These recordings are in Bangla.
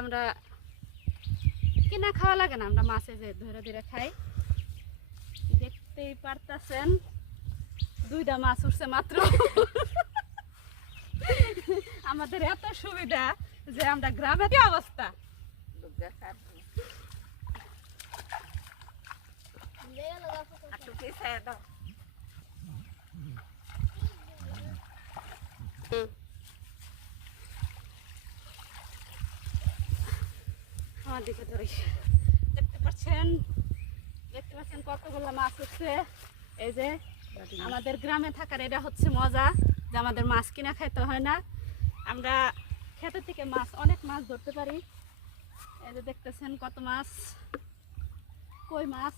আমরা কিনা খাওয়া লাগে না, আমরা মাছে যে ধরে ধরে খাই। দেখতেই পারতেছেন দুইটা মাছ উঠছে মাত্র। আমাদের এত সুবিধা যে আমরা গ্রামে কি অবস্থা। আমার দিকে ধরি, দেখতে পাচ্ছেন কতগুলো মাছ উঠছে। এই যে আমাদের গ্রামে থাকার এটা হচ্ছে মজা, যে আমাদের মাছ কিনা খাইতে হয় না, আমরা ক্ষেতের থেকে মাছ অনেক মাছ ধরতে পারি। এই যে দেখতেছেন কত মাছ, কই মাছ,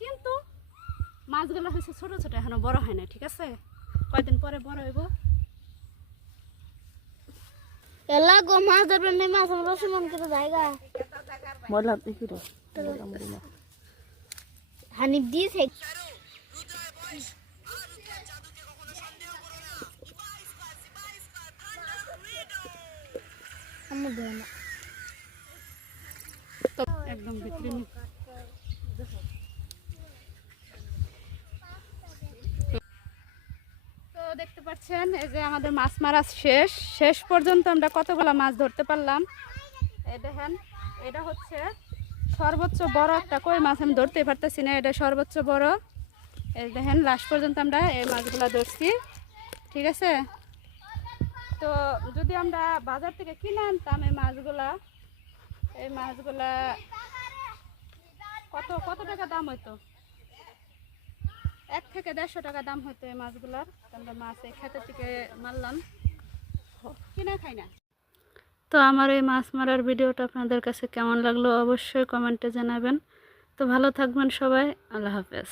কিন্তু মাছগুলো হয়েছে ছোট ছোট, এখনো বড় হয় না। ঠিক আছে, কয়দিন পরে বড় হইব। মাছ ধরবেন মাছ আমরা সমান করে জায়গা হানিফ দিয়েছে। একদম ভিতরে তো দেখতে পাচ্ছেন এই যে আমাদের মাছ মারা শেষ পর্যন্ত আমরা কতগুলো মাছ ধরতে পারলাম। এই দেখেন, এটা হচ্ছে সর্বোচ্চ বড় একটা কই মাছ, আমি ধরতে পারতেছি না, এটা সর্বোচ্চ বড়। এই দেখেন লাস্ট পর্যন্ত আমরা এই মাছগুলো ধরছি। ঠিক আছে, তো যদি আমরা বাজার থেকে কিনে আনতাম এই মাছগুলা কত টাকা দাম হইতো, 1 থেকে 150 টাকা দাম হইতো এই মাছগুলার। আমরা মাছ এই ক্ষেতের থেকে মারলাম, কিনা খাই না। তো আমার এই মাছ মারার ভিডিওটা আপনাদের কাছে কেমন লাগলো অবশ্যই কমেন্টে জানাবেন। তো ভালো থাকবেন সবাই, আল্লাহ হাফেজ।